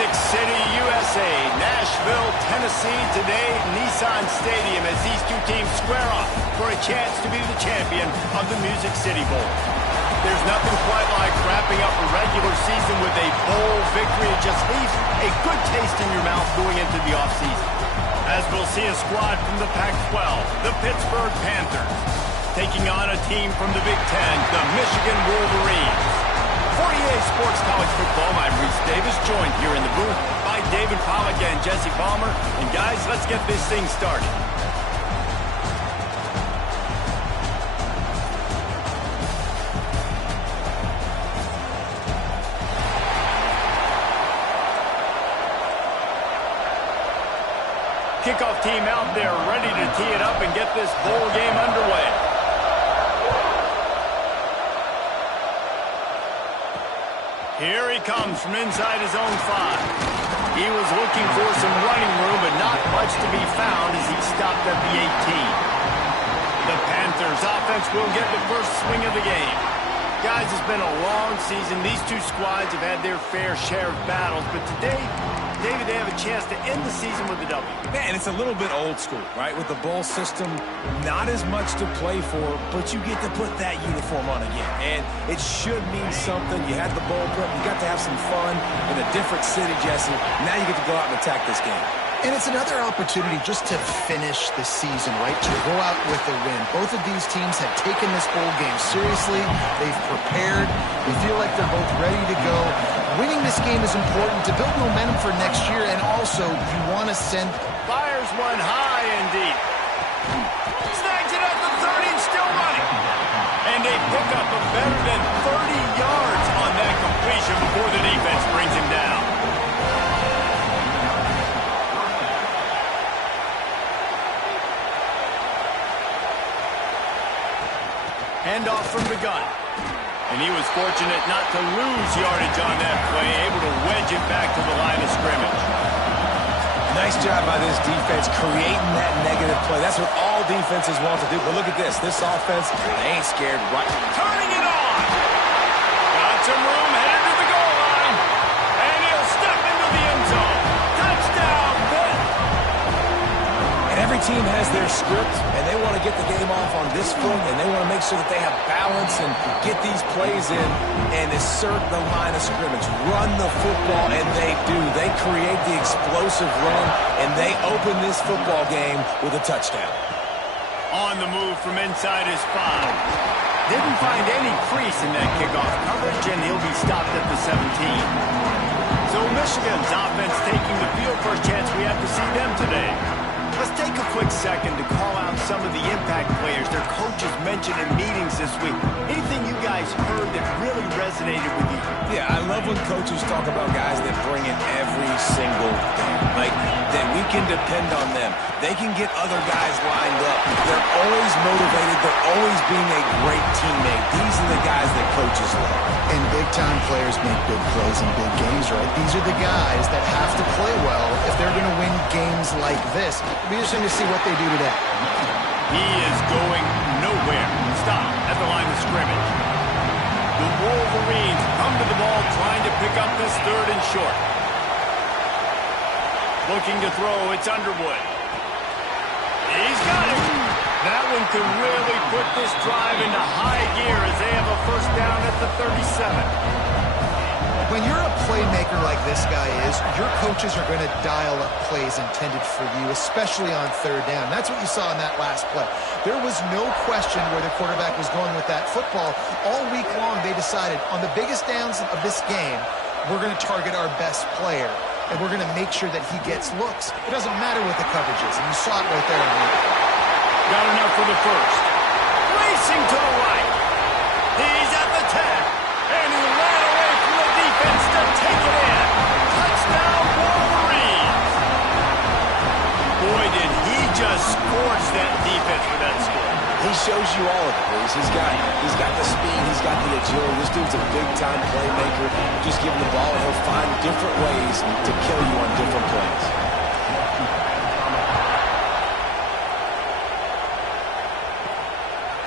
Music City, USA, Nashville, Tennessee, today, Nissan Stadium, as these two teams square off for a chance to be the champion of the Music City Bowl. There's nothing quite like wrapping up a regular season with a bowl victory. It just leaves a good taste in your mouth going into the offseason. As we'll see a squad from the Pac-12, the Pittsburgh Panthers, taking on a team from the Big Ten, the Michigan Wolverines. For EA Sports College Football, I'm Reese Davis, joined here in the booth by David Pollack and Jesse Palmer. And guys, let's get this thing started. Kickoff team out there ready to tee it up and get this bowl game underway. Here he comes from inside his own 5. He was looking for some running room, but not much to be found as he stopped at the 18. The Panthers offense will get the first swing of the game. Guys, it's been a long season. These two squads have had their fair share of battles, but today, David, they have a chance to end the season with a W. Man, it's a little bit old school, right? With the bowl system, not as much to play for, but you get to put that uniform on again. And it should mean something. You had the bowl prep. You got to have some fun in a different city, Jesse. Now you get to go out and attack this game. And it's another opportunity just to finish the season, right? To go out with a win. Both of these teams have taken this bowl game seriously. They've prepared. They feel like they're both ready to go. Winning this game is important to build momentum for next year, and also you want to send... Fires one high and deep. Snags it at the 30 and still running. And a pickup of better than 30 yards on that completion before the defense brings him down. Handoff from the gun. And he was fortunate not to lose yardage on that play, able to wedge it back to the line of scrimmage. Nice job by this defense creating that negative play. That's what all defenses want to do. But look at this. This offense, they ain't scared. Right. Turning it on. Got some room, headed to the goal line. And he'll step into the end zone. Touchdown, Pitt. And every team has their script, and they want to get the game off on this foot, and they want to make sure that they have balance and get these plays in and assert the line of scrimmage. Run the football, and they do. They create the explosive run, and they open this football game with a touchdown. On the move from inside his 5. Didn't find any crease in that kickoff coverage, and he'll be stopped at the 17. So Michigan's offense taking the field for a chance we have to see them today. Let's take a quick second to call out some of the impact players their coaches mentioned in meetings this week. Anything you guys heard that really resonated with you? Yeah, I love when coaches talk about guys that bring it every single day. Like, that we can depend on them. They can get other guys lined up. They're always motivated. They're always being a great teammate. These are the guys that coaches love. And big-time players make big plays in big games, right? These are the guys that have to play well if they're going to win games like this. It'll be interesting to see what they do today. He is going nowhere. Stop at the line of scrimmage. The Wolverines come to the ball trying to pick up this 3rd and short. Looking to throw, it's Underwood. He's got it. That one could really put this drive into high gear as they have a first down at the 37. When you're a playmaker like this guy is, your coaches are going to dial up plays intended for you, especially on 3rd down. That's what you saw in that last play. There was no question where the quarterback was going with that football. All week long, they decided on the biggest downs of this game, we're going to target our best player, and we're going to make sure that he gets looks. It doesn't matter what the coverage is, and you saw it right there. Got enough for the first. Racing to the right. He's at the 10, and he ran away from the defense to take it in. Touchdown, Wolverines. Boy, did he just scorch that defense with that score. He shows you all of it, Reese. He's got the speed, he's got the agility. This dude's a big-time playmaker. Just give him the ball, and he'll find different ways to kill you on different plays.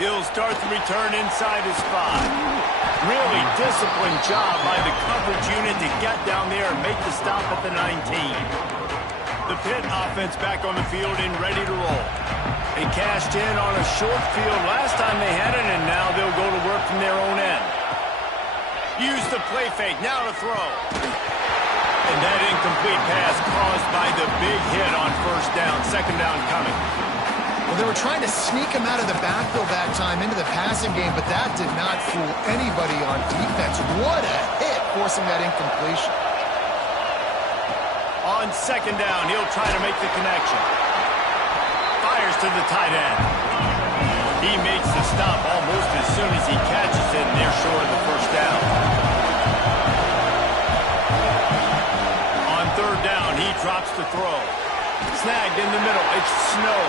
He'll start the return inside his 5. Really disciplined job by the coverage unit to get down there and make the stop at the 19. The Pitt offense back on the field and ready to roll. They cashed in on a short field last time they had it, and now they'll go to work from their own end. Use the play fake, now to throw. And that incomplete pass caused by the big hit on first down. Second down coming. Well, they were trying to sneak him out of the backfield that time into the passing game, but that did not fool anybody on defense. What a hit, forcing that incompletion. On second down, he'll try to make the connection. Fires to the tight end. He makes the stop almost as soon as he catches it, and they're short of the first down. On third down, he drops the throw. Snagged in the middle. It's Snow.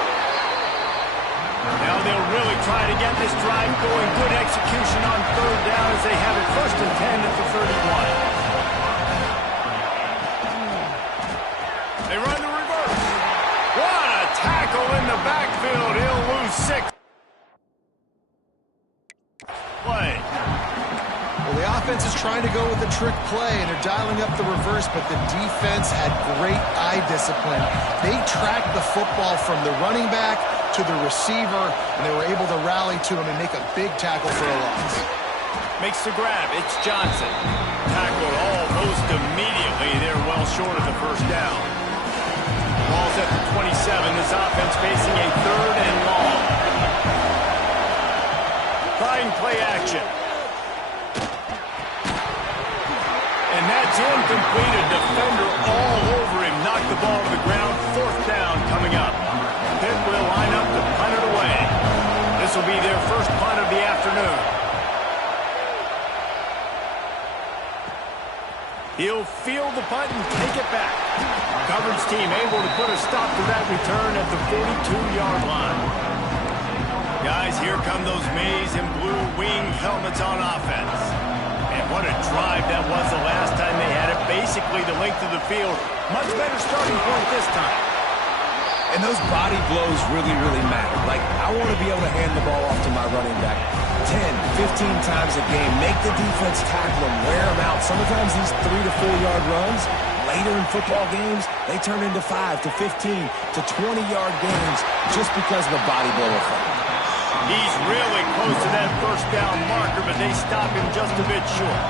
Now they'll really try to get this drive going. Good execution on third down as they have it first and 10 at the 31. They run the reverse. What a tackle in the backfield. He'll lose 6. Play. Well, the offense is trying to go with a trick play, and they're dialing up the reverse, but the defense had great eye discipline. They tracked the football from the running back to the receiver, and they were able to rally to him and make a big tackle for a loss. Makes the grab. It's Johnson. Tackled almost immediately. They're well short of the first down. Ball's at the 27. This offense facing a third and long. Trying play action. And that's incomplete. A defender all over him. Knocked the ball to the ground. Fourth down coming up. Pitt will line up to punt it away. This will be their first punt of the afternoon. He'll field the punt and take it back. Coverage team able to put a stop to that return at the 42-yard line. Guys, here come those maize and blue wing helmets on offense. And what a drive that was the last time they had it. Basically the length of the field. Much better starting point this time. And those body blows really, really matter. Like, I want to be able to hand the ball off to my running back 10, 15 times a game. Make the defense tackle them, wear them out. Sometimes these 3 to 4 yard runs, later in football games, they turn into 5 to 15 to 20-yard games just because of a body blow effect. He's really close to that first down marker, but they stop him just a bit short.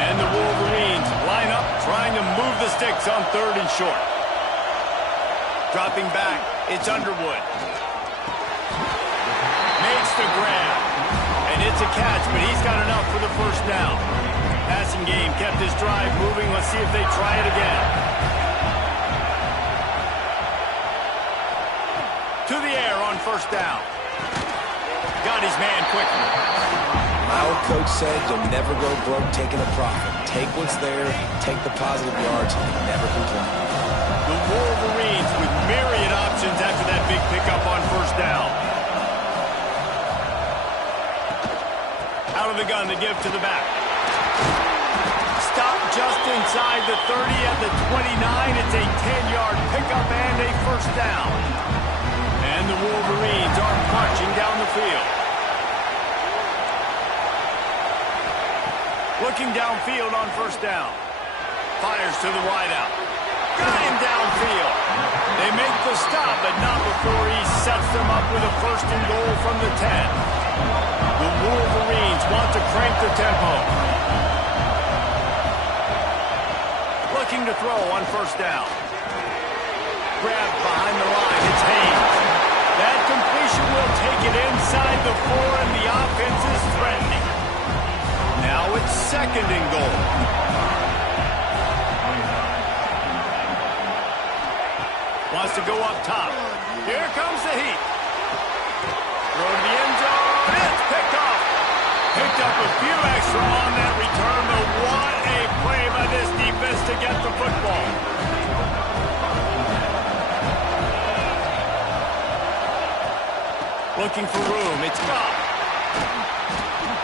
And the Wolverines line up, trying to move the sticks on third and short. Dropping back, it's Underwood. Makes the grab. And it's a catch, but he's got enough for the first down. Passing game kept his drive moving. Let's see if they try it again. To the air on first down. Got his man quickly. My old coach said you'll never go broke taking a profit. Take what's there, take the positive yards, and never complain. The Wolverines with myriad options after that big pickup on first down. Out of the gun to give to the back. Stop just inside the 30 at the 29. It's a 10-yard pickup and a first down. And the Wolverines are marching down the field. Looking downfield on first down. Fires to the wideout. Got him downfield. They make the stop, but not before he sets them up with a first and goal from the 10. The Wolverines want to crank the tempo. Looking to throw on first down. Grabbed behind the line. It's Haynes. That completion will take it inside the 4, and the offense is threatening. Now it's second and goal. Wants to go up top. Here comes the heat. Throw to the end zone. It's picked off. Picked up a few extra on that return, but what a play by this defense to get the football. Looking for room. It's gone.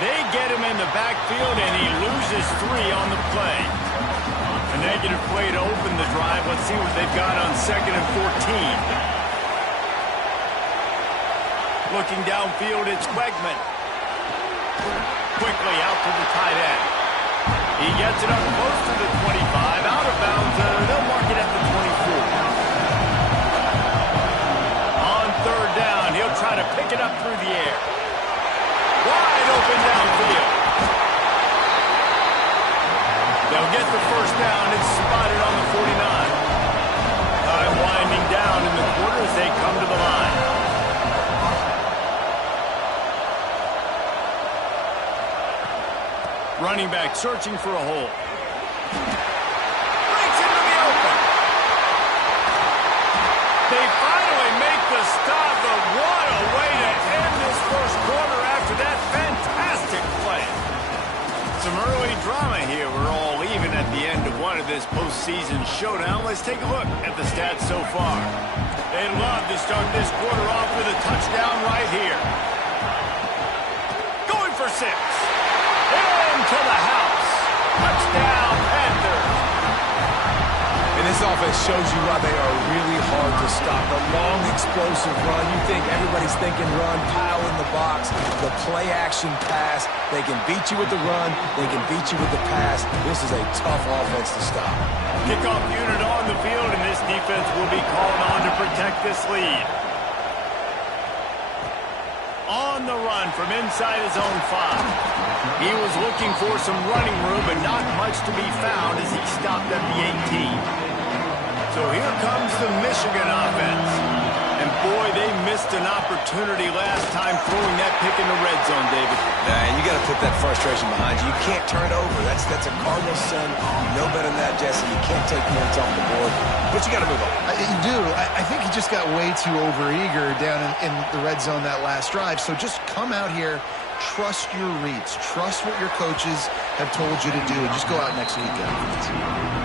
They get him in the backfield, and he loses 3 on the play. A negative play to open the drive. Let's see what they've got on second and 14. Looking downfield, it's Wegman. quickly out to the tight end. He gets it up close to the 25, out of bounds. They'll mark it at the 24. On third down, he'll try to pick it up through the air. Wide open downfield. They'll get the first down. It's spotted on the 49. Time winding down in the quarter as they come to the line. Running back searching for a hole. Breaks into the open. They finally make the stop, but what a way to end this first quarter after that fantastic play. Some early drama here. We're all even at the end of one of this postseason showdown. Let's take a look at the stats so far. They'd love to start this quarter off with a touchdown right here. Going for 6. Into the house. Touchdown, Panthers. And this offense shows you why they are really hard to stop. The long, explosive run. You think everybody's thinking run, pile in the box. The play-action pass. They can beat you with the run. They can beat you with the pass. This is a tough offense to stop. Kickoff unit on the field, and this defense will be called on to protect this lead. On the run from inside his own 5. He was looking for some running room, but not much to be found as he stopped at the 18. So here comes the Michigan offense. And boy, they missed an opportunity last time throwing that pick in the red zone, David. And you got to put that frustration behind you. You can't turn it over. That's a Cardinals sin. You know better than that, Jesse. You can't take points off the board. But you got to move on. You do. I think he just got way too overeager down in the red zone that last drive. So just come out here, trust your reads, trust what your coaches have told you to do, and just go out and execute that offense.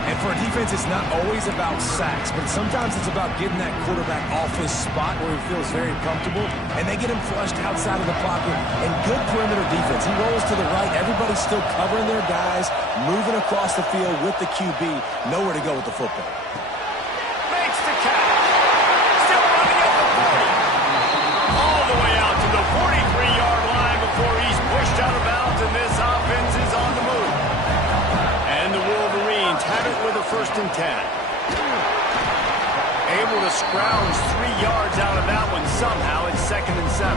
And for a defense, it's not always about sacks, but sometimes it's about getting that quarterback off his spot where he feels very comfortable, and they get him flushed outside of the pocket. And good perimeter defense. He rolls to the right. Everybody's still covering their guys, moving across the field with the QB. Nowhere to go with the football. Makes the catch. Still running at the 40. All the way out to the 43-yard line before he's pushed out of bounds, and this offense is on the move. And the Wolverines have it with a 1st and 10. Able to scrounge 3 yards out of that one somehow. It's 2nd and 7.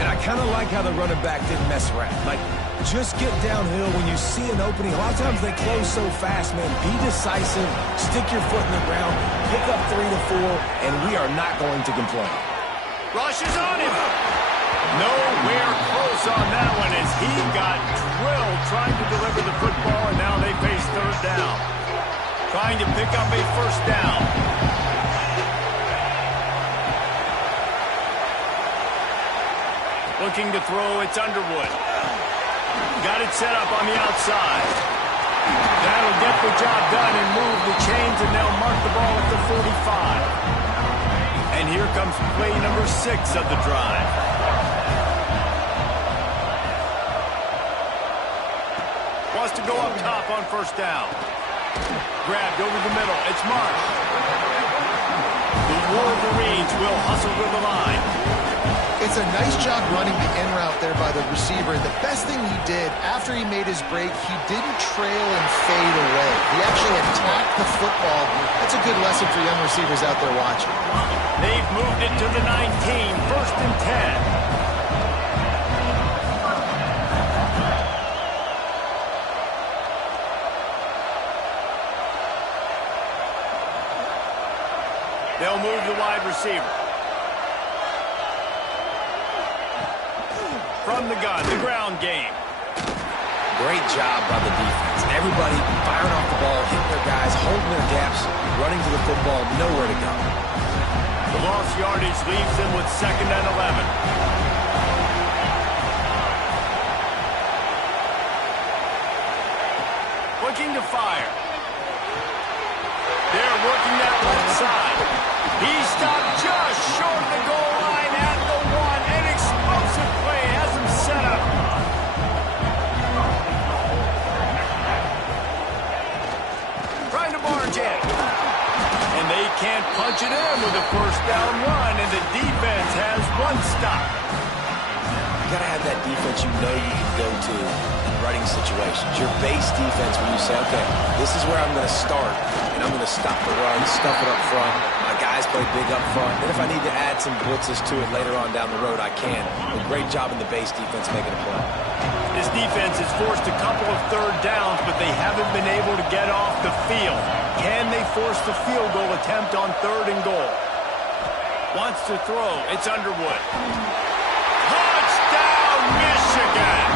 And I kind of like how the running back didn't mess around. Like, just get downhill when you see an opening. A lot of times they close so fast, man. Be decisive, stick your foot in the ground, pick up 3 to 4, and we are not going to complain. Rush is on him. Nowhere close on that one as he got drilled trying to deliver the football, and now they face 3rd down. Trying to pick up a 1st down. Looking to throw, it's Underwood. Got it set up on the outside. That'll get the job done and move the chains, and they'll mark the ball at the 45. And here comes play number 6 of the drive. Wants to go up top on 1st down. Grabbed over the middle. It's Marsh. The Wolverines will hustle to the line. It's a nice job running the in route there by the receiver. And the best thing he did after he made his break, he didn't trail and fade away. He actually attacked the football. That's a good lesson for young receivers out there watching. They've moved it to the 19, 1st and 10. They'll move the wide receiver. From the gun, the ground game. Great job by the defense. Everybody firing off the ball, hitting their guys, holding their gaps, running to the football, nowhere to go. The lost yardage leaves them with 2nd and 11. Looking to fire. They're working that left side. He stopped just short of the goal line at the 1. An explosive play has him set up. Trying to barge in. And they can't punch it in with a 1st down run, and the defense has 1 stop. You got to have that defense you know you can go to in running situations. Your base defense where you say, okay, this is where I'm going to start, and I'm going to stop the run, stuff it up front. My guys play big up front. Then if I need to add some blitzes to it later on down the road, I can. A great job in the base defense making a play. This defense has forced a couple of third downs, but they haven't been able to get off the field. Can they force the field goal attempt on 3rd and goal? Wants to throw. It's Underwood. Touchdown, Michigan!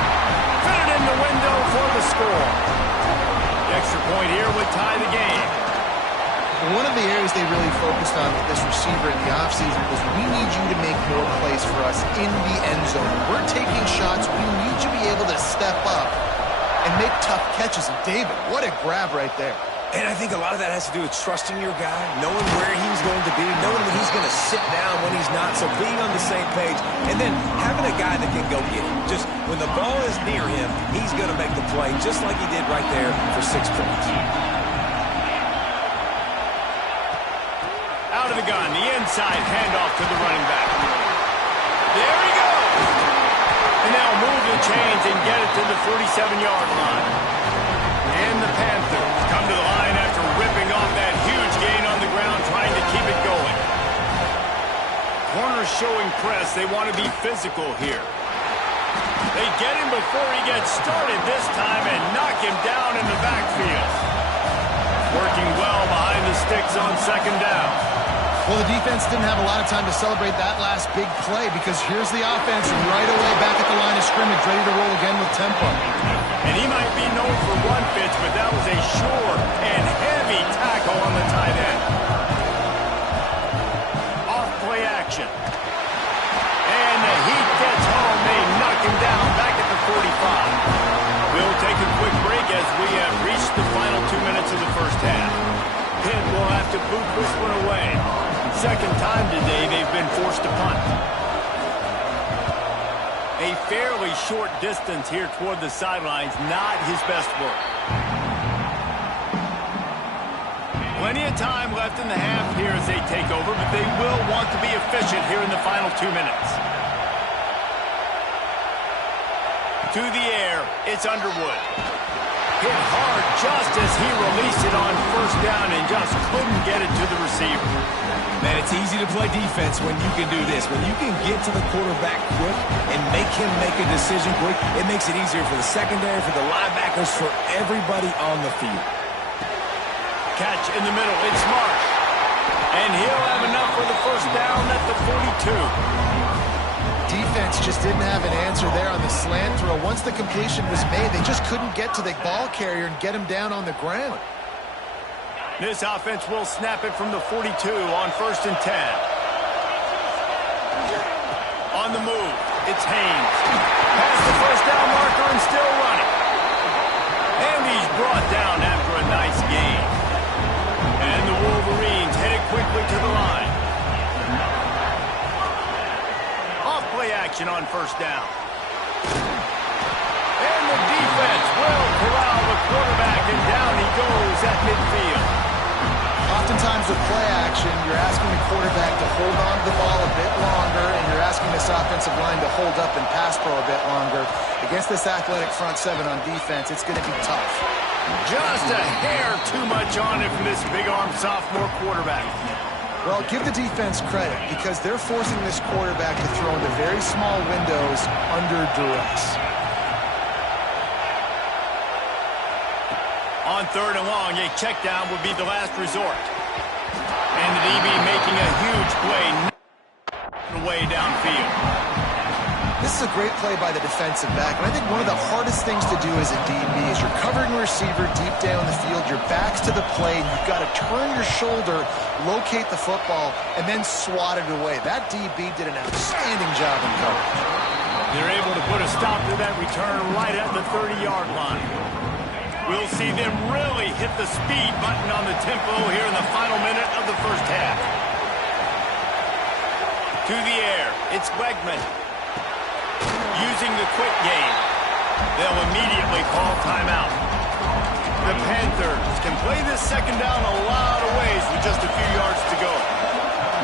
Fit it in the window for the score. The extra point here would tie the game. One of the areas they really focused on with this receiver in the offseason was we need you to make more plays for us in the end zone. We're taking shots. We need you to be able to step up and make tough catches. And David, what a grab right there. And I think a lot of that has to do with trusting your guy, knowing where he's going to be, knowing when he's going to sit down, when he's not, so being on the same page, and then having a guy that can go get him. Just when the ball is near him, he's going to make the play, just like he did right there for 6 points. Out of the gun, the inside handoff to the running back. There he goes! And they'll move the chains and get it to the 47-yard line. And the Panthers come to the line after ripping off that huge gain on the ground, trying to keep it going. Corners showing press. They want to be physical here. They get him before he gets started this time and knock him down in the backfield. Working well behind the sticks on 2nd down. Well, the defense didn't have a lot of time to celebrate that last big play because here's the offense right away back at the line of scrimmage, ready to roll again with tempo. And he might be known for run fits, but that was a sure and heavy tackle on the tight end. Off play action. And the heat gets home. They knock him down back at the 45. We'll take a quick break as we have reached the final 2 minutes of the first half. Pitt will have to boot this one away. Second time today they've been forced to punt. A fairly short distance here toward the sidelines, not his best work. Plenty of time left in the half here as they take over, but they will want to be efficient here in the final 2 minutes. To the air, it's Underwood. Hit hard just as he released it on 1st down and just couldn't get it to the receiver. Man, it's easy to play defense when you can do this. When you can get to the quarterback quick and make him make a decision quick, it makes it easier for the secondary, for the linebackers, for everybody on the field. Catch in the middle, it's Marsh. And he'll have enough for the 1st down at the 42. Defense just didn't have an answer there on the slant throw. Once the completion was made, they just couldn't get to the ball carrier and get him down on the ground. This offense will snap it from the 42 on 1st and 10. On the move, it's Haynes. Past the 1st down marker and still running. And he's brought down after a nice gain. And the Wolverines headed quickly to the line. Off-play action on 1st down. And the defense will corral the quarterback, and down he goes at midfield. Oftentimes with play action, you're asking the quarterback to hold on to the ball a bit longer, and you're asking this offensive line to hold up and pass pro a bit longer. Against this athletic front 7 on defense, it's going to be tough. Just a hair too much on it from this big-arm sophomore quarterback. Well, give the defense credit because they're forcing this quarterback to throw into very small windows under duress. On 3rd and long, a check down would be the last resort. And the DB making a huge play way downfield. This is a great play by the defensive back, and I think one of the hardest things to do as a DB is you're covering a receiver deep down the field, your back's to the play, and you've got to turn your shoulder, locate the football, and then swat it away. That DB did an outstanding job in coverage. They're able to put a stop to that return right at the 30-yard line. We'll see them really hit the speed button on the tempo here in the final minute of the first half. To the air, it's Wegman. Using the quick game, they'll immediately call timeout. The Panthers can play this 2nd down a lot of ways with just a few yards to go.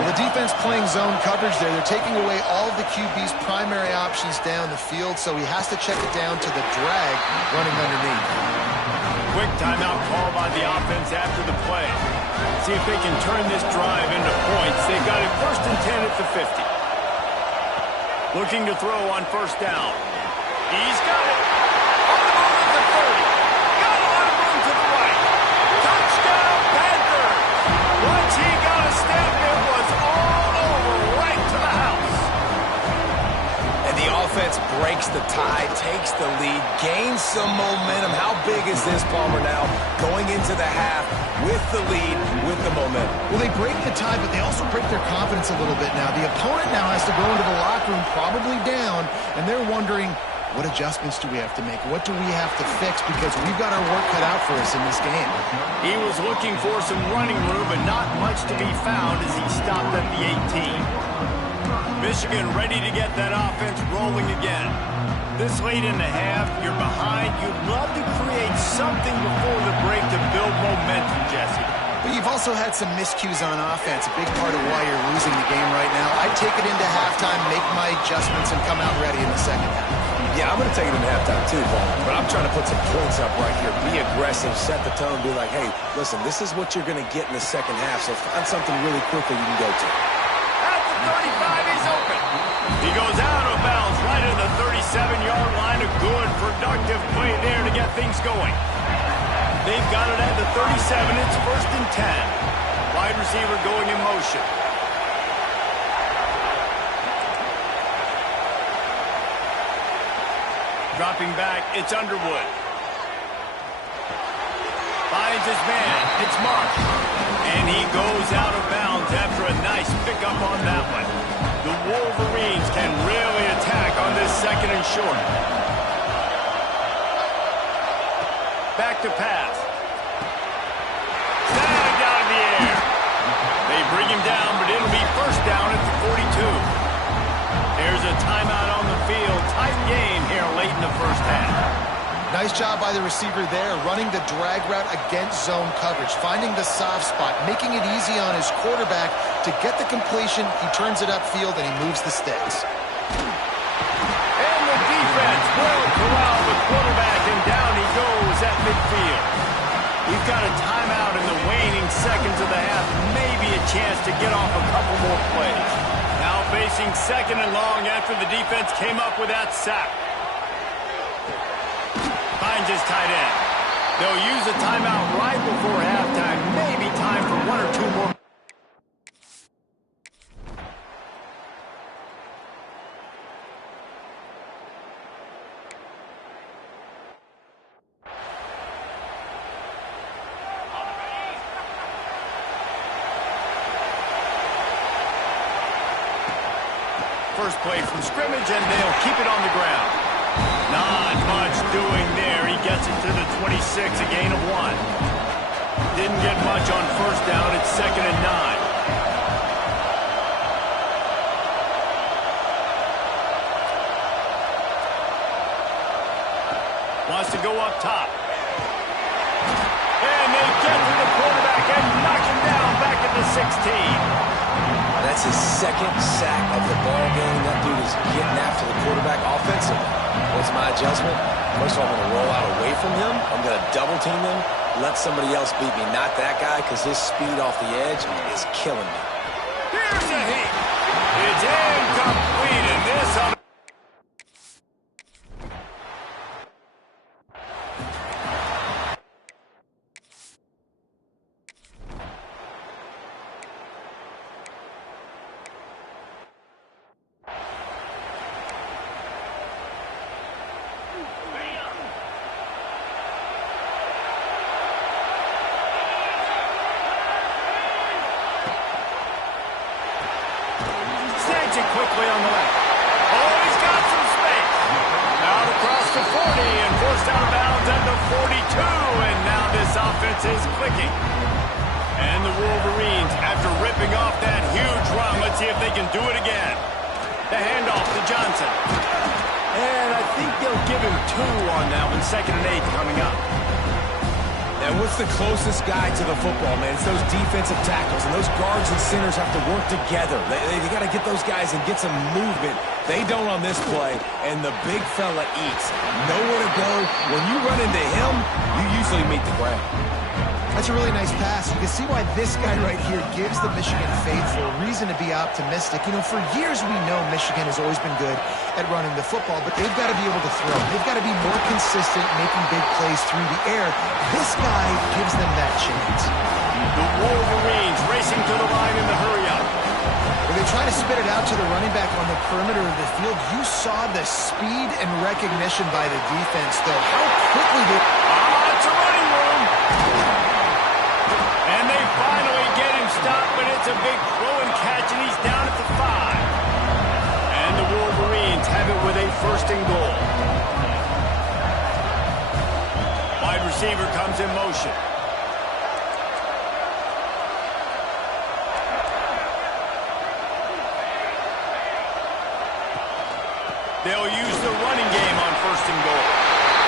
Well, the defense playing zone coverage there. They're taking away all of the QB's primary options down the field, so he has to check it down to the drag running underneath. Quick timeout call by the offense after the play. See if they can turn this drive into points. They've got it 1st and 10 at the 50. Looking to throw on 1st down. He's got it. On the move at the 30. Got a lot of room to the right. Touchdown, Panthers. Once he got a step, it was all over right to the house. And the offense breaks the tie, takes the lead, gains some momentum. How big is this, Palmer, now? Going into the half with the lead, with the momentum. Well, they break the tie, but they also break their confidence a little bit now. The opponent now has to go into the locker room probably down, and they're wondering, what adjustments do we have to make? What do we have to fix? Because we've got our work cut out for us in this game. He was looking for some running room, but not much to be found as he stopped at the 18. Michigan ready to get that offense rolling again. This late in the half, you're behind. You'd love to create something before the break to build momentum, Jesse. But you've also had some miscues on offense, a big part of why you're losing the game right now. I'd take it into halftime, make my adjustments, and come out ready in the second half. Yeah, I'm going to take it into halftime too, Paul. But I'm trying to put some points up right here. Be aggressive, set the tone, be like, hey, listen, this is what you're going to get in the second half, so find something really quickly you can go to. At the 35, he's open. He goes out of bounds right at the 37-yard line. A good, productive play there to get things going. They've got it at the 37. It's 1st and 10. Wide receiver going in motion. Dropping back, it's Underwood. Finds his man, it's Marsh. And he goes out of bounds after a nice pickup on that one. The Wolverines can really attack on this 2nd and short. Back to pass. Snagged out of the air. They bring him down, but it'll be 1st down at the 42. There's a timeout on the field. Tight game here late in the 1st half. Nice job by the receiver there, running the drag route against zone coverage, finding the soft spot, making it easy on his quarterback to get the completion. He turns it upfield, and he moves the sticks. And the defense will corral the quarterback, and down he goes at midfield. We've got a timeout in the waning seconds of the half, maybe a chance to get off a couple more plays. Now facing 2nd and long after the defense came up with that sack. Finds his tight end. They'll use a timeout right before halftime. Maybe time for 1 or 2 more. First play from scrimmage, and they'll keep it on the ground. Not much doing there. He gets it to the 26, a gain of 1. Didn't get much on 1st down. It's 2nd and 9. Wants to go up top. And they get to the quarterback and knock him down back at the 16. That's his 2nd sack of the ball game. That dude is getting after the quarterback offensively. What's my adjustment? First of all, I'm going to roll out away from him. I'm going to double team him, let somebody else beat me, not that guy, because his speed off the edge is killing me. Here's a hit. It's incomplete, and this on quickly on the left. Oh, he's got some space. Out across the 40 and forced out of bounds at the 42. And now this offense is clicking. And the Wolverines, after ripping off that huge run, let's see if they can do it again. The handoff to Johnson. And I think they'll give him 2 on that one. 2nd and 8 coming up. And what's the closest guy to the football, man? It's those defensive tackles, and those guards and centers have to work together. They got to get those guys and get some movement. They don't on this play, and the big fella eats. Nowhere to go. When you run into him, you usually meet the ground. That's a really nice pass. You can see why this guy right here gives the Michigan faithful a reason to be optimistic. You know, for years we know Michigan has always been good at running the football, but they've got to be able to throw. They've got to be more consistent making big plays through the air. This guy gives them that chance. The Wolverines racing to the line in the hurry-up. When they try to spit it out to the running back on the perimeter of the field, you saw the speed and recognition by the defense, though. How quickly they... It's a running room. And they finally get him stopped, but it's a big throw and catch, and he's down at the 5. And the Wolverines have it with a 1st and goal. Wide receiver comes in motion. They'll use the running game on 1st and goal.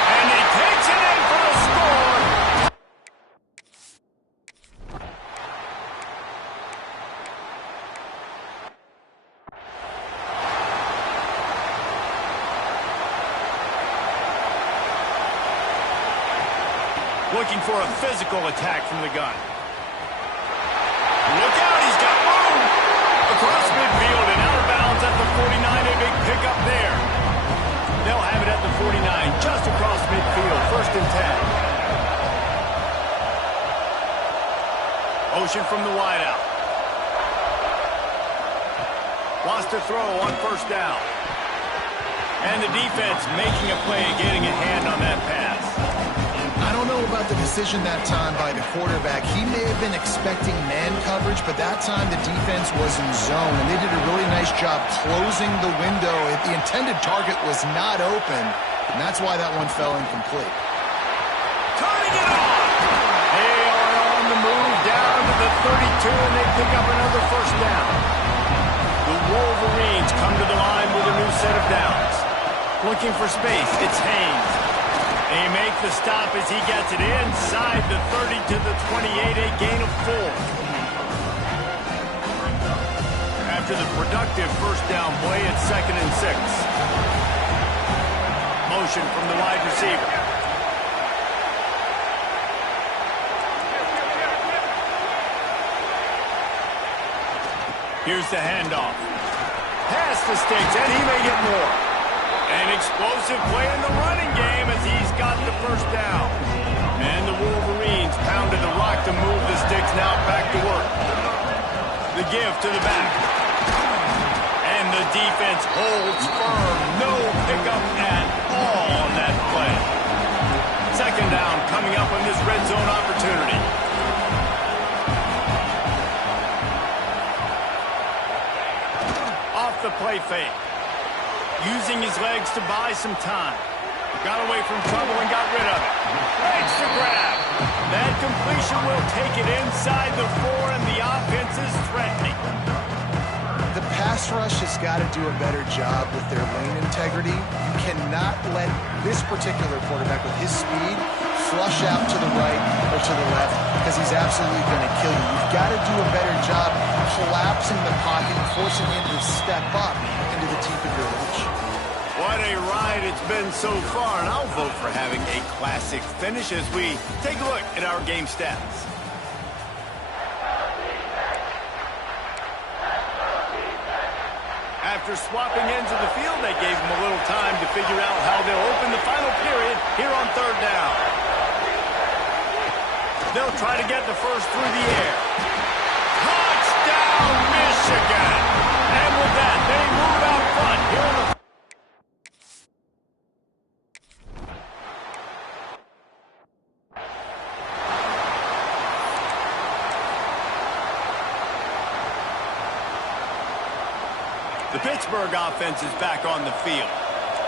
And he takes it in for a score. Looking for a physical attack from the gun. Look out, he's got room! Across midfield and out of bounds at the 49, a big pickup there. They'll have it at the 49, just across midfield, 1st and 10. Motion from the wideout. Wants to throw on 1st down. And the defense making a play, getting a hand on that pass. I don't know about the decision that time by the quarterback. He may have been expecting man coverage, but that time the defense was in zone, and they did a really nice job closing the window. The intended target was not open, and that's why that one fell incomplete. Turning it on! They are on the move down to the 32, and they pick up another 1st down. The Wolverines come to the line with a new set of downs. Looking for space, it's Haynes. They make the stop as he gets it inside the 30 to the 28, a gain of 4. After the productive 1st down play, it's 2nd and 6. Motion from the wide receiver. Here's the handoff. Pass the sticks, and he may get more. An explosive play in the running game as he's got the 1st down. And the Wolverines pounded the rock to move the sticks, now back to work. The give to the back. And the defense holds firm. No pickup at all on that play. 2nd down coming up on this red zone opportunity. Off the play fake. Using his legs to buy some time. Got away from trouble and got rid of it. Legs to grab. That completion will take it inside the 4, and the offense is threatening. The pass rush has got to do a better job with their lane integrity. You cannot let this particular quarterback with his speed flush out to the right or to the left, because he's absolutely going to kill you. You've got to do a better job collapsing the pocket and forcing him to step up into the teeth of your reach. What a ride it's been so far, and I'll vote for having a classic finish as we take a look at our game stats. After swapping ends of the field, they gave them a little time to figure out how they'll open the final period here on 3rd down. They'll try to get the 1st through the air. Touchdown, Michigan! And with that, they move out front here on the... The Pittsburgh offense is back on the field.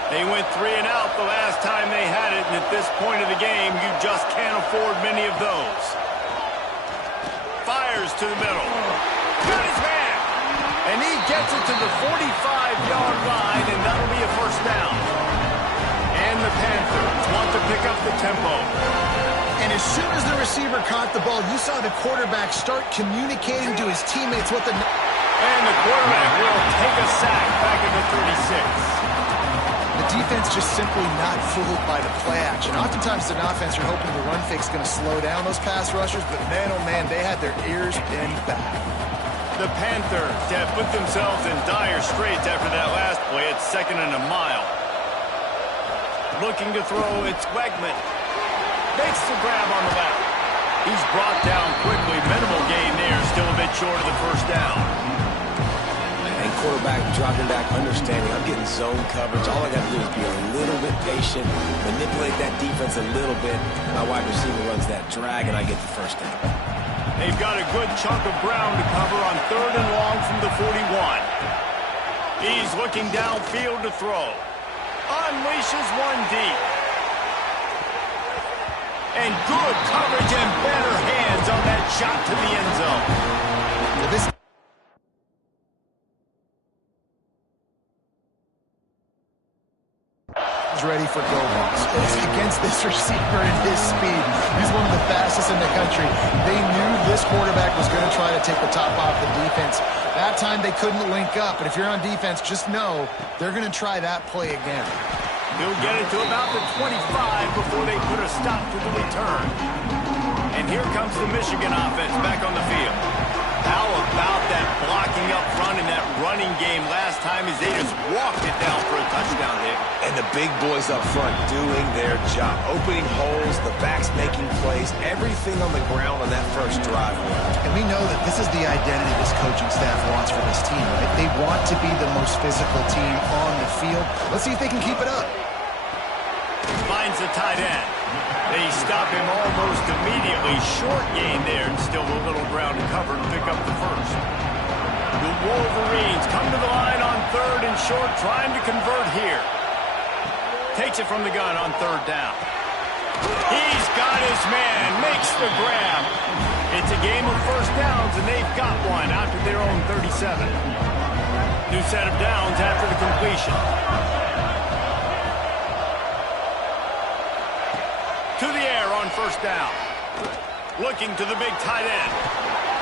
They went 3 and out the last time they had it, and at this point of the game, you just can't afford many of those. Fires to the middle. Got his man! And he gets it to the 45-yard line, and that'll be a 1st down. And the Panthers want to pick up the tempo. And As soon as the receiver caught the ball, you saw the quarterback start communicating to his teammates what the... And the quarterback will take a sack back at the 36. The defense just simply not fooled by the play action. Oftentimes, as an offense, you're hoping the run fake's going to slow down those pass rushers, but man, oh man, they had their ears pinned back. The Panthers have put themselves in dire straits after that last play. It's 2nd and a mile. Looking to throw, it's Wegman. Makes the grab on the left. He's brought down quickly. Minimal gain there, still a bit short of the first down. And quarterback dropping back, understanding I'm getting zone coverage. All I got to do is be a little bit patient, manipulate that defense a little bit. My wide receiver runs that drag, and I get the first down. They've got a good chunk of ground to cover on 3rd and long from the 41. He's looking downfield to throw. Unleashes one deep. And good coverage and better hands on that shot to the end zone. This is ready for go balls. Against this receiver and his speed. He's one of the fastest in the country. They knew this quarterback was going to try to take the top off the defense. That time they couldn't link up. But if you're on defense, just know they're going to try that play again. He'll get it to about the 25 before they put a stop to the return. And here comes the Michigan offense back on the field. How about that blocking up front in that running game last time as they just walked it down for a touchdown there. And the big boys up front doing their job. Opening holes, the backs making plays, everything on the ground on that first drive. And we know that this is the identity this coaching staff wants for this team, right? They want to be the most physical team on the field. Let's see if they can keep it up. Finds the tight end. They stop him almost immediately. Short gain there, and still a little ground to cover to pick up the first. The Wolverines come to the line on 3rd and short, trying to convert here. Takes it from the gun on 3rd down. He's got his man, makes the grab. It's a game of first downs, and they've got one out to their own 37. New set of downs after the completion. To the air on first down. Looking to the big tight end.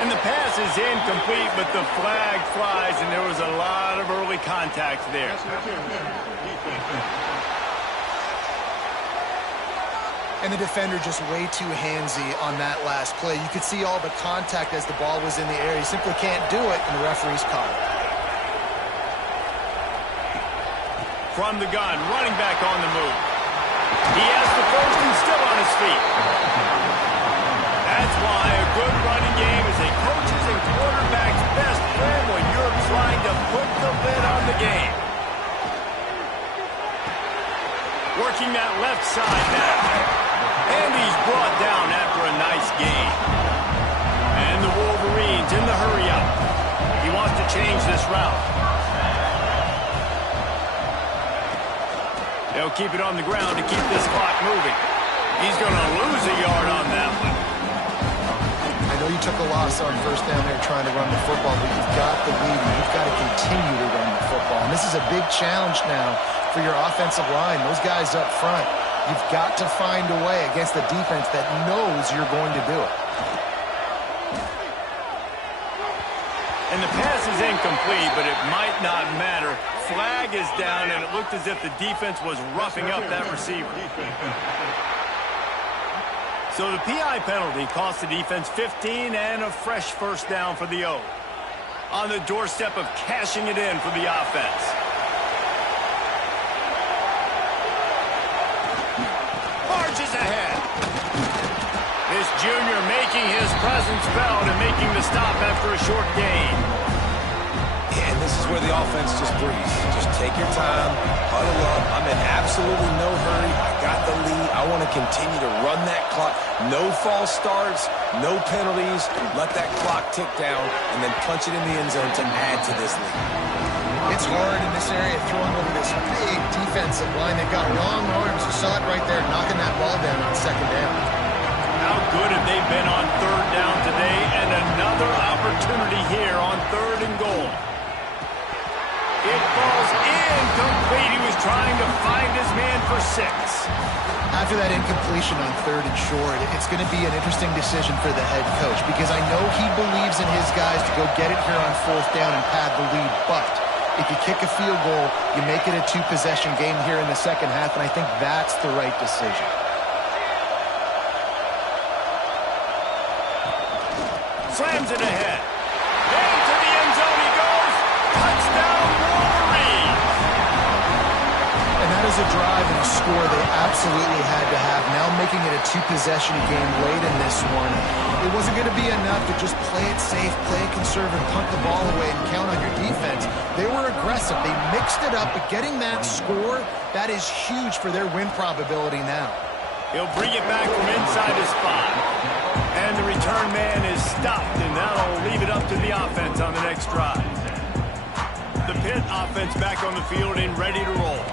And the pass is incomplete, but the flag flies, and there was a lot of early contact there. And the defender just way too handsy on that last play. You could see all the contact as the ball was in the air. He simply can't do it, and the referee's caught it. From the gun, running back on the move. He has the first and still on his feet. That's why a good running game is a coach's and quarterback's best friend when you're trying to put the lid on the game. Working that left side now. And he's brought down after a nice gain. And the Wolverines in the hurry-up. He wants to change this route. They'll keep it on the ground to keep this clock moving. He's going to lose a yard on that one. I know you took a loss on first down there trying to run the football, but you've got the lead, and you've got to continue to run the football. And this is a big challenge now for your offensive line. Those guys up front, you've got to find a way against the defense that knows you're going to do it. And the pass is incomplete, but it might not matter. Flag is down, and it looked as if the defense was roughing up that receiver. So the PI penalty cost the defense 15 and a fresh first down for the O. On the doorstep of cashing it in for the offense. Marches ahead. This junior making his presence felt and making the stop after a short gain. And this is where the offense just breathes. Just take your time, huddle up. I'm in absolutely no hurry. I got the lead. I want to continue to run that clock. No false starts, no penalties. Let that clock tick down, and then punch it in the end zone to add to this lead. It's hard in this area throwing over this big defensive line. They've got long arms. You saw it right there, knocking that ball down on second down. How good have they been on third down today? And another opportunity here on 3rd and goal. It falls incomplete. He was trying to find his man for 6. After that incompletion on 3rd and short, it's going to be an interesting decision for the head coach because I know he believes in his guys to go get it here on 4th down and pad the lead, but if you kick a field goal, you make it a 2-possession game here in the second half, and I think that's the right decision. Slams it ahead. Into the end zone he goes. Touchdown, Wolverine. And that is a drive and a score they absolutely had to have. Now making it a 2-possession game late in this one. It wasn't going to be enough to just play it safe, play it conservative, punt the ball away, and count on your defense. They were aggressive. They mixed it up, but getting that score, that is huge for their win probability now. He'll bring it back from inside his spot. And the return man is stopped, and that'll leave it up to the offense on the next drive. The Pitt offense back on the field and ready to roll.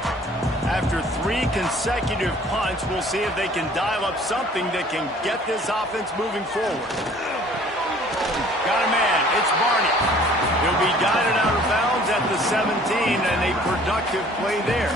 After 3 consecutive punts, we'll see if they can dial up something that can get this offense moving forward. Got a man. It's Barney. He'll be guided out of bounds at the 17, and a productive play there.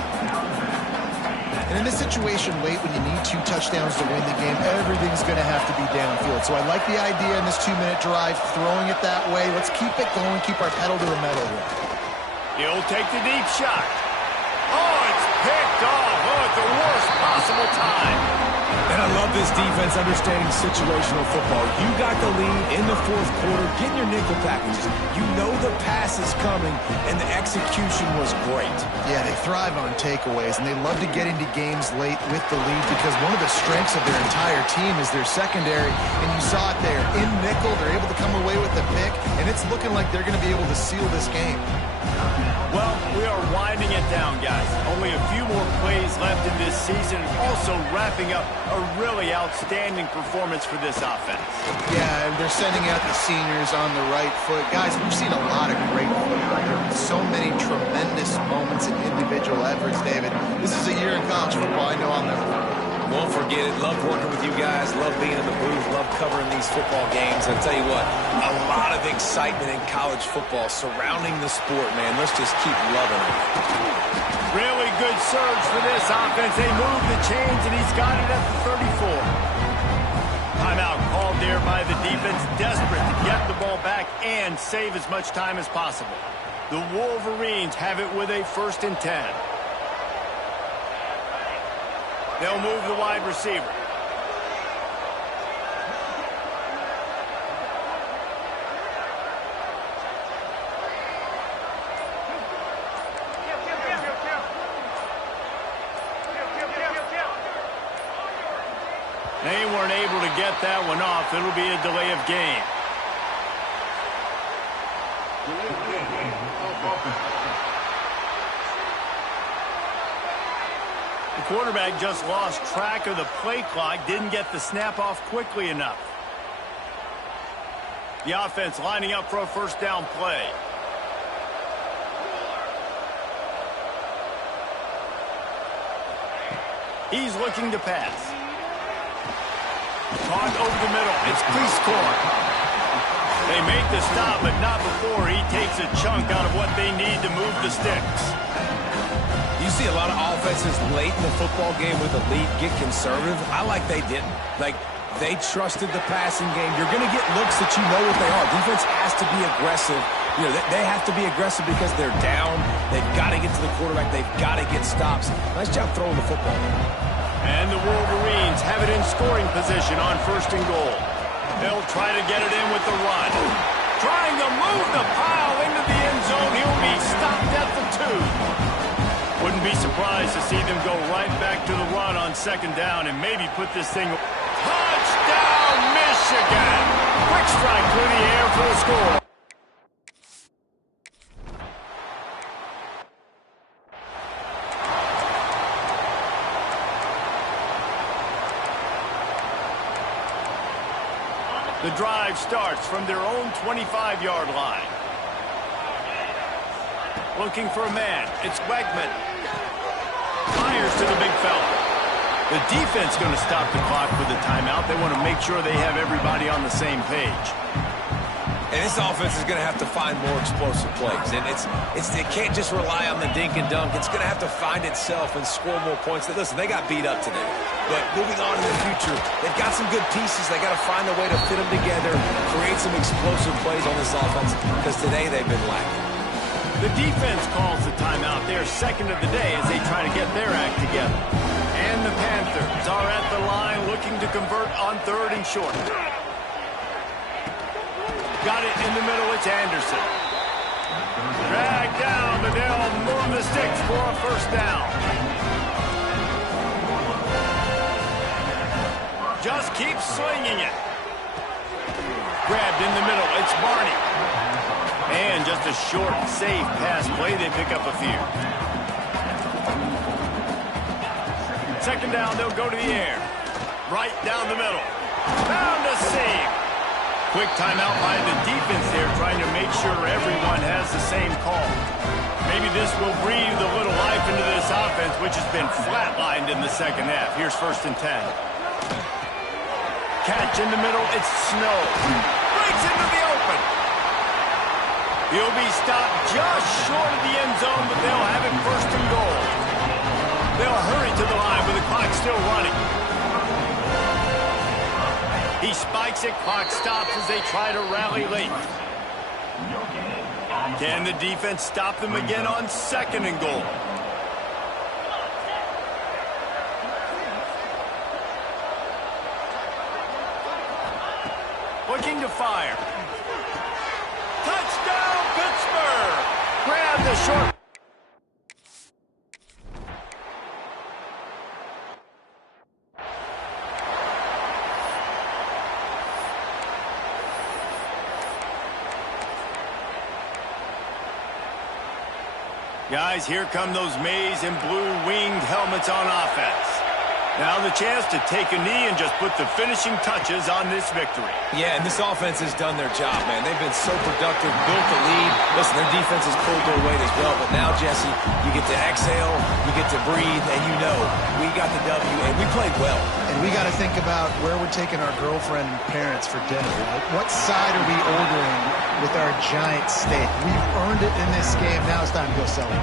And in this situation late when you need 2 touchdowns to win the game, everything's going to have to be downfield. So I like the idea in this 2-minute drive, throwing it that way. Let's keep it going, keep our pedal to the metal here. He'll take the deep shot. Oh, it's picked off. Oh, at the worst possible time. And I love this defense understanding situational football. You got the lead in the 4th quarter, getting your nickel packages. You know the pass is coming, and the execution was great. Yeah, they thrive on takeaways, and they love to get into games late with the lead because one of the strengths of their entire team is their secondary, and you saw it there. In nickel, they're able to come away with the pick, and it's looking like they're going to be able to seal this game. Well, we are winding it down, guys. Only a few more plays left in this season. Also wrapping up a really outstanding performance for this offense. Yeah, and they're sending out the seniors on the right foot. Guys, we've seen a lot of great football here. So many tremendous moments and individual efforts, David. This is a year in college football I know I'll never forget. Won't forget it. Love working with you guys. Love being in the booth. Love covering these football games. And I'll tell you what, a lot of excitement in college football surrounding the sport, man. Let's just keep loving it. Really good surge for this offense. They move the chains, and he's got it at the 34. Timeout called there by the defense, desperate to get the ball back and save as much time as possible. The Wolverines have it with a 1st and 10. They'll move the wide receiver. They weren't able to get that one off. It'll be a delay of game. The quarterback just lost track of the play clock, didn't get the snap off quickly enough. The offense lining up for a 1st down play. He's looking to pass. Caught over the middle. It's Cleese. They make the stop, but not before he takes a chunk out of what they need to move the sticks. You see a lot of offenses late in the football game with the lead get conservative. I like they didn't. Like, they trusted the passing game. You're going to get looks that you know what they are. Defense has to be aggressive. You know, they have to be aggressive because they're down. They've got to get to the quarterback. They've got to get stops. Nice job throwing the football. And the Wolverines have it in scoring position on 1st and goal. They'll try to get it in with the run. Trying to move the pile into the end zone. He'll be stopped at the 2. Wouldn't be surprised to see them go right back to the run on 2nd down and maybe put this thing... Touchdown, Michigan! Quick strike through the air for the score. The drive starts from their own 25-yard line. Looking for a man. It's Wegman. Fires to the big fella. The defense going to stop the clock with a timeout. They want to make sure they have everybody on the same page. And this offense is going to have to find more explosive plays. And it can't just rely on the dink and dunk. It's going to have to find itself and score more points. Listen, they got beat up today. But moving on in the future, they've got some good pieces. They got to find a way to fit them together, create some explosive plays on this offense, because today they've been lacking. The defense calls the timeout. They're second of the day as they try to get their act together. And the Panthers are at the line looking to convert on 3rd and short. Got it in the middle. It's Anderson. Drag down, but they'll move the sticks for a 1st down. Just keep slinging it. Grabbed in the middle. It's Barney. And just a short, safe pass play. They pick up a few. 2nd down, they'll go to the air. Right down the middle. Found a seam. Quick timeout by the defense there, trying to make sure everyone has the same call. Maybe this will breathe a little life into this offense, which has been flatlined in the 2nd half. Here's 1st and 10. Catch in the middle, it's Snow. Breaks into the open. He'll be stopped just short of the end zone, but they'll have it 1st and goal. They'll hurry to the line with the clock still running. He spikes it, clock stops as they try to rally late. Can the defense stop them again on 2nd and goal? Looking to fire. Touchdown, Pittsburgh! Grab the short. Guys, here come those maize and blue winged helmets on offense. Now the chance to take a knee and just put the finishing touches on this victory. Yeah, and this offense has done their job, man. They've been so productive, built the lead. Listen, their defense has pulled their weight as well. But now, Jesse, you get to exhale, you get to breathe, and you know we got the W, and we played well. And we got to think about where we're taking our girlfriend and parents for dinner, right? What side are we ordering with our giant steak? We've earned it in this game. Now it's time to go celebrate.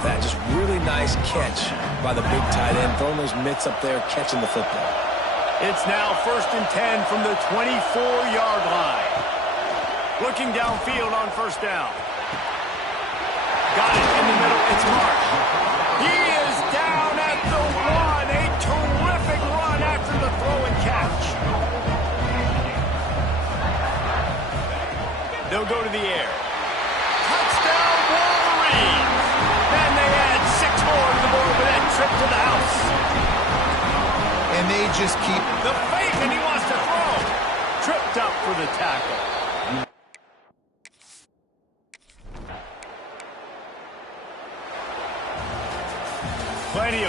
That just really nice catch by the big tight end, throwing those mitts up there, catching the football. It's now 1st and 10 from the 24-yard line. Looking downfield on 1st down. Got it in the middle. It's Marsh. He is down at the 1. A terrific run after the throw and catch. They'll go to the air. Touchdown, Wolverine! And they add 6 more to the board with that trip to the house. And they just keep the fake, and he wants to throw. Tripped up for the tackle.